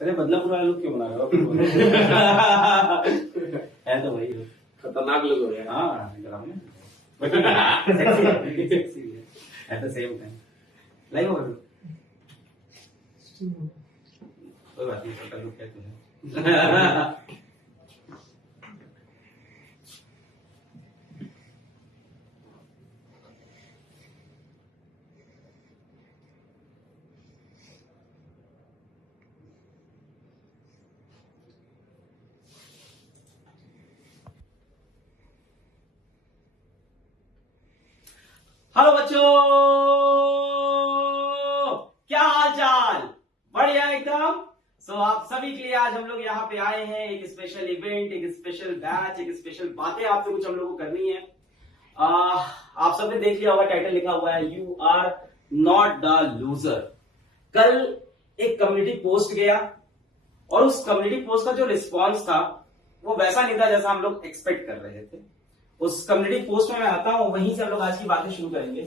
अरे बदलापुर वाला लुक क्यों बना रहे हो? है तो वही खतरनाक लुक हो गया। हाँ डरावने सेक्सी है तो सेम टाइम लाइक हो कोई बात नहीं छोटा लुक है तुम्हें। हेलो बच्चों, क्या हाल चाल? बढ़िया एकदम। सो आप सभी के लिए आज हम लोग यहाँ पे आए हैं, एक स्पेशल इवेंट, एक स्पेशल बैच, एक स्पेशल बातें आपसे कुछ हम लोग को करनी है। आप सबने देख लिया होगा, टाइटल लिखा हुआ है you are not the loser. कल एक कम्युनिटी पोस्ट गया और उस कम्युनिटी पोस्ट का जो रिस्पॉन्स था वो वैसा नहीं था जैसा हम लोग एक्सपेक्ट कर रहे थे। उस कम्युनिटी पोस्ट में मैं आता हूं, वहीं से हम लोग आज की बातें शुरू करेंगे।